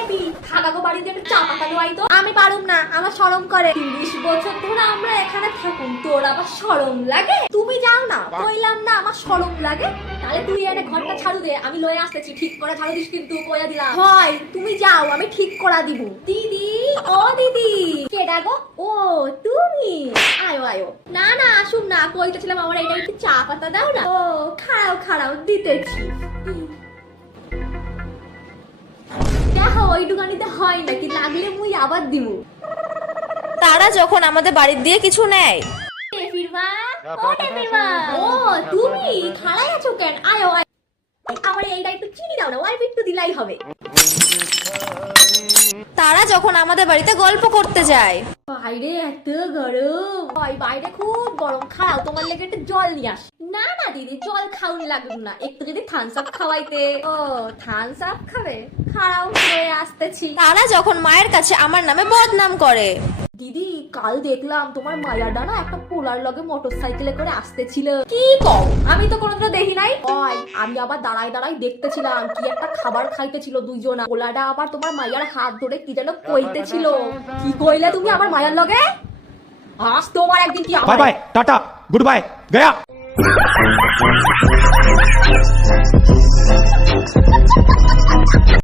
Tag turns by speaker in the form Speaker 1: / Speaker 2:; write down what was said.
Speaker 1: দি থাকাগো বাড়িতে একটু চা পাতা দোয়াই তো। আমি পারুম না, আমার শরম করে। 30 বছর ধরে আমরা এখানে থাকুন, তোর আবার শরম লাগে? তুমি যাও না, কইলাম না আমার শরম লাগে। তাহলে তুই এনে ঘরটা ঝাড়ু দে, আমি লয়ে আসতেছি। ঠিক করে ঝাড়ু দিস কিন্তু, কইয়া দিলাম। হয় তুমি যাও, আমি ঠিক করা দিব। দিদি, ও দিদি। কেডা গো? ও তুমি, আয়ো আয়ো। না না আসুন না, কইতেছিলাম আমার এটা একটু চা পাতা দাও না। ও খাড়াও খাড়াও, দিতেছি। দেখো ওই দোকানিতে হয় নাকি, লাগলে মুই আবার দিব।
Speaker 2: তারা যখন আমাদের বাড়ির দিয়ে কিছু নেয়,
Speaker 1: ও তুমি খাড়াই আছো কেন? আয়ো আয়ো, আমার এইটা একটু চিনি দাও না, অল্প একটু দিলাই হবে।
Speaker 2: তারা যখন আমাদের বাড়িতে গল্প করতে যায়,
Speaker 1: বাইরে এত গরম, বাইরে খুব গরম, খাও তোমার লেগে একটু জল নিয়ে আস। না না দিদি, জল খাউন লাগবে না, একটু যদি থামস আপ খাওয়াইতে। ও থামস আপ খাবে, খাড়াও হয়ে আসতেছি।
Speaker 2: তারা যখন মায়ের কাছে আমার নামে বদনাম করে,
Speaker 1: দিদি কাল দেখলাম তোমার মায়াডা না একটা পোলার লগে মোটরসাইকেলে করে আসতেছিল। কি কও? আমি তো কোনোদিনও দেখি নাই। ওই আমি আবার দাঁড়াই দাঁড়াই দেখতেছিলাম কি একটা খাবার খাইতেছিল দুইজনা। পোলাটা আবার তোমার মায়ার হাত ধরে কি যেন কইতেছিল। কি কইলে তুমি আমার মায়ার লগে? আজ তোমার একদিন কি
Speaker 3: bye bye tata goodbye गया।